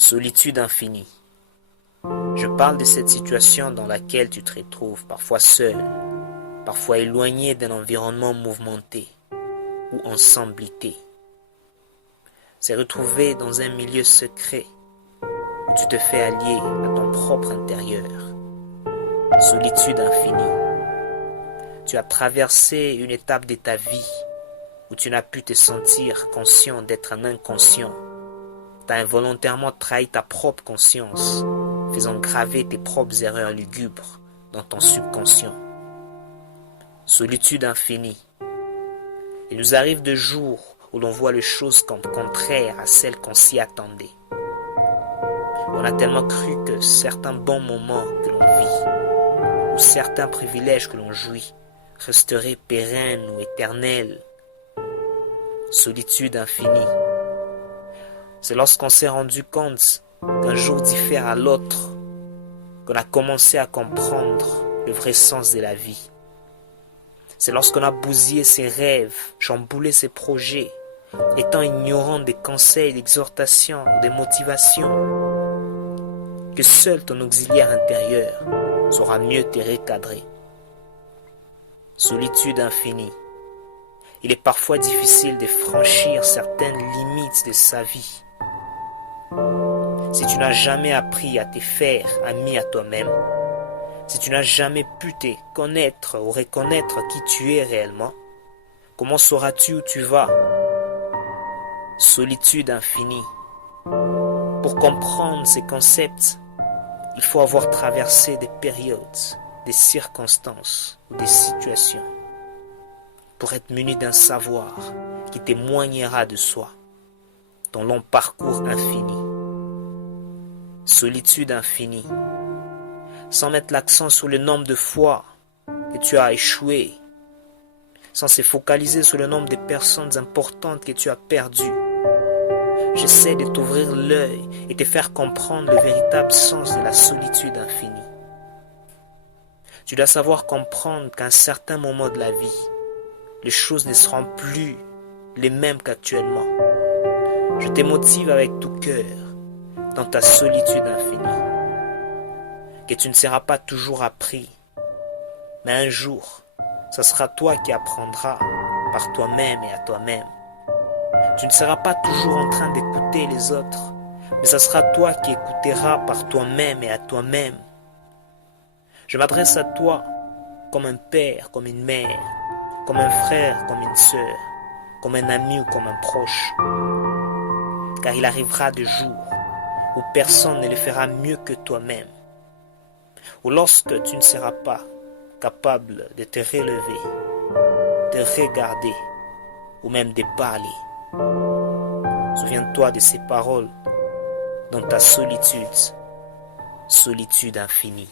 Solitude infinie. Je parle de cette situation dans laquelle tu te retrouves parfois seul, parfois éloigné d'un environnement mouvementé ou ensemblité. C'est retrouver dans un milieu secret où tu te fais allier à ton propre intérieur. Solitude infinie. Tu as traversé une étape de ta vie où tu n'as pu te sentir conscient d'être un inconscient. Tu as involontairement trahi ta propre conscience, faisant graver tes propres erreurs lugubres dans ton subconscient. Solitude infinie. Il nous arrive de jours où l'on voit les choses comme contraires à celles qu'on s'y attendait. On a tellement cru que certains bons moments que l'on vit, ou certains privilèges que l'on jouit, resteraient pérennes ou éternels. Solitude infinie. C'est lorsqu'on s'est rendu compte qu'un jour diffère à l'autre qu'on a commencé à comprendre le vrai sens de la vie. C'est lorsqu'on a bousillé ses rêves, chamboulé ses projets, étant ignorant des conseils, d'exhortations, des motivations, que seul ton auxiliaire intérieur saura mieux te recadrer. Solitude infinie. Il est parfois difficile de franchir certaines limites de sa vie. Si tu n'as jamais appris à te faire ami à toi-même, si tu n'as jamais pu te connaître ou reconnaître qui tu es réellement, comment sauras-tu où tu vas? Solitude infinie. Pour comprendre ces concepts, il faut avoir traversé des périodes, des circonstances ou des situations pour être muni d'un savoir qui témoignera de soi, ton long parcours infini. Solitude infinie. Sans mettre l'accent sur le nombre de fois que tu as échoué, sans se focaliser sur le nombre de personnes importantes que tu as perdues. J'essaie de t'ouvrir l'œil et te faire comprendre le véritable sens de la solitude infinie. Tu dois savoir comprendre qu'à un certain moment de la vie, les choses ne seront plus les mêmes qu'actuellement. Je te motive avec tout cœur dans ta solitude infinie. Que tu ne seras pas toujours appris, mais un jour, ce sera toi qui apprendras par toi-même et à toi-même. Tu ne seras pas toujours en train d'écouter les autres, mais ce sera toi qui écouteras par toi-même et à toi-même. Je m'adresse à toi comme un père, comme une mère, comme un frère, comme une sœur, comme un ami ou comme un proche. Car il arrivera des jours où personne ne le fera mieux que toi-même. Ou lorsque tu ne seras pas capable de te relever, de regarder ou même de parler. Souviens-toi de ces paroles dans ta solitude, solitude infinie.